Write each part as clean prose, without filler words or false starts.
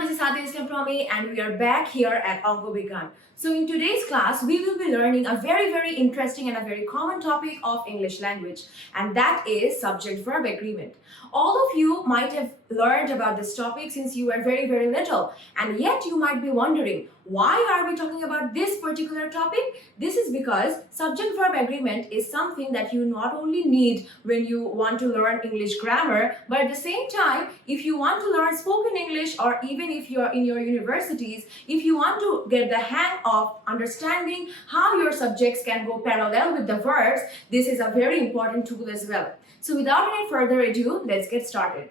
everyone, this is Sadia from Promi and we are back here at OngkoBiggan. So in today's class, we will be learning a very interesting and a very common topic of English language, and that is subject-verb agreement. All of you might have learned about this topic since you were very little, and yet you might be wondering, why are we talking about this particular topic? This is because subject-verb agreement is something that you not only need when you want to learn English grammar, but at the same time, if you want to learn spoken English, or even if you're in your universities, if you want to get the hang of understanding how your subjects can go parallel with the verbs, this is a very important tool as well. So without any further ado, let's get started.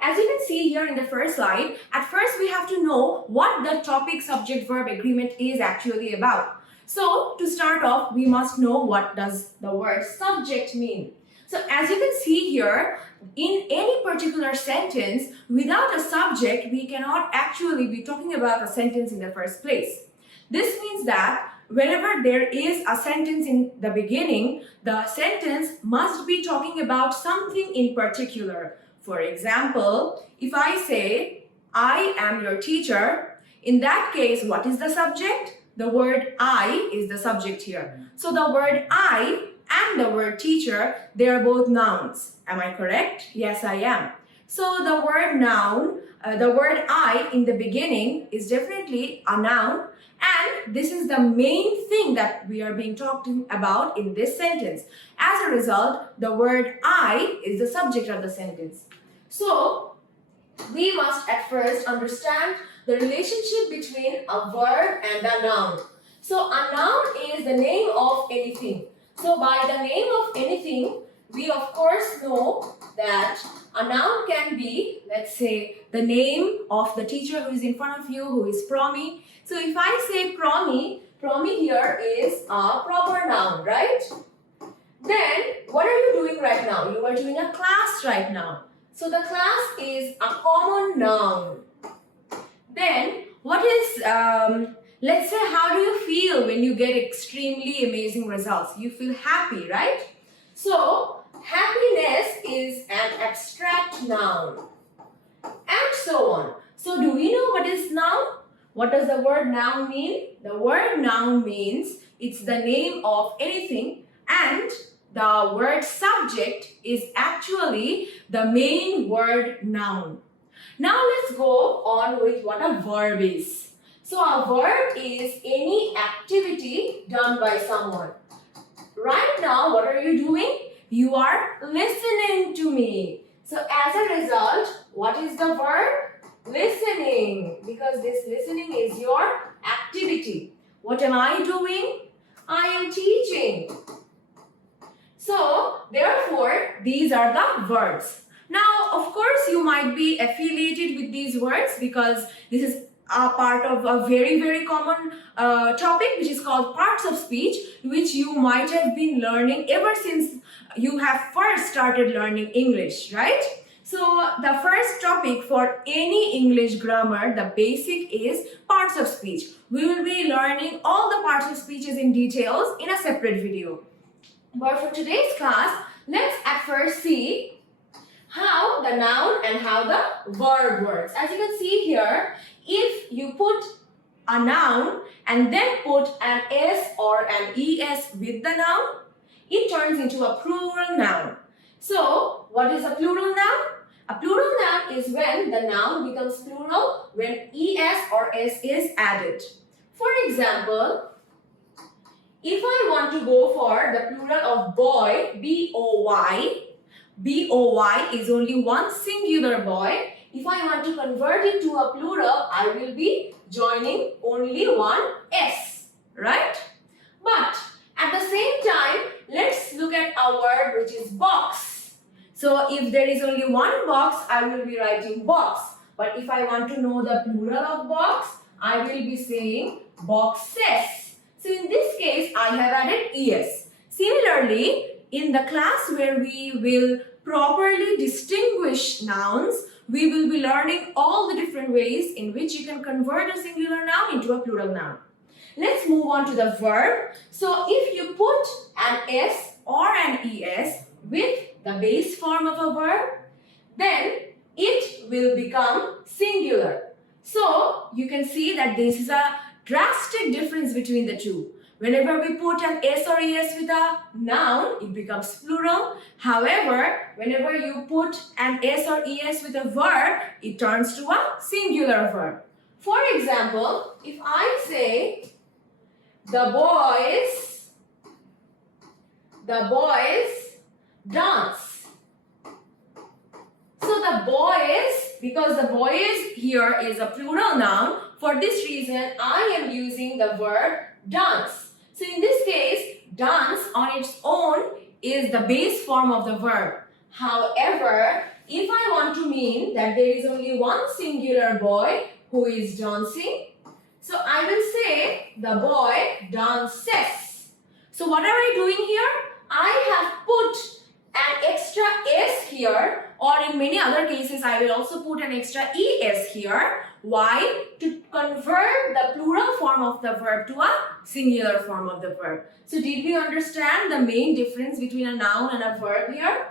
As you can see here in the first slide, at first we have to know what the topic subject-verb agreement is actually about. So to start off, we must know what does the word subject mean. So as you can see here, in any particular sentence, without a subject, we cannot actually be talking about a sentence in the first place. This means that whenever there is a sentence in the beginning, the sentence must be talking about something in particular. For example, if I say, I am your teacher, in that case, what is the subject? The word I is the subject here. So the word I and the word teacher, they are both nouns. Am I correct? Yes, I am. So the word noun, the word I in the beginning is definitely a noun, and this is the main thing that we are being talking about in this sentence. As a result, the word I is the subject of the sentence. So we must at first understand the relationship between a verb and a noun. So a noun is the name of anything. So by the name of anything, we of course know that a noun can be, let's say, the name of the teacher who is in front of you, who is Promi. So if I say Promi, Promi here is a proper noun, right? Then what are you doing right now? You are doing a class right now. So the class is a common noun. Then what is, let's say, how do you feel when you get extremely amazing results? You feel happy, right? So happiness is an abstract noun, and so on. So do we know what is noun? What does the word noun mean? The word noun means it's the name of anything, and the word subject is actually the main word noun. Now let's go on with what a verb is. So a verb is any activity done by someone. Right now, what are you doing? You are listening to me. So as a result, what is the verb? Listening, because this listening is your activity. What am I doing? I am teaching. So therefore, these are the verbs. Now, of course, you might be affiliated with these words because this is a part of a very common topic, which is called parts of speech, which you might have been learning ever since you have first started learning English, right? So the first topic for any English grammar, the basic, is parts of speech. We will be learning all the parts of speeches in details in a separate video. But for today's class, let's at first see how the noun and how the verb works. As you can see here, if you put a noun and then put an s or an es with the noun, it turns into a plural noun. So what is a plural noun? A plural noun is when the noun becomes plural when es or s is added. For example, if I want to go for the plural of boy, B-O-Y, B-O-Y is only one singular boy. If I want to convert it to a plural, I will be joining only one S, right? But at the same time, let's look at a word which is box. So if there is only one box, I will be writing box. But if I want to know the plural of box, I will be saying boxes. So in this case, I have added es. Similarly, in the class where we will properly distinguish nouns, we will be learning all the different ways in which you can convert a singular noun into a plural noun. Let's move on to the verb. So if you put an s or an es with the base form of a verb, then it will become singular. So you can see that this is a drastic difference between the two. Whenever we put an S or ES with a noun, it becomes plural. However, whenever you put an S or ES with a verb, it turns to a singular verb. For example, if I say, the boys dance. So the boys, because the boys here is a plural noun, for this reason I am using the verb dance. So in this case, dance on its own is the base form of the verb. However, if I want to mean that there is only one singular boy who is dancing, so I will say the boy dances. So what am I doing here? I have put an extra S here, or in many other cases I will also put an extra ES here. Why? To convert the plural form of the verb to a singular form of the verb. So did we understand the main difference between a noun and a verb here?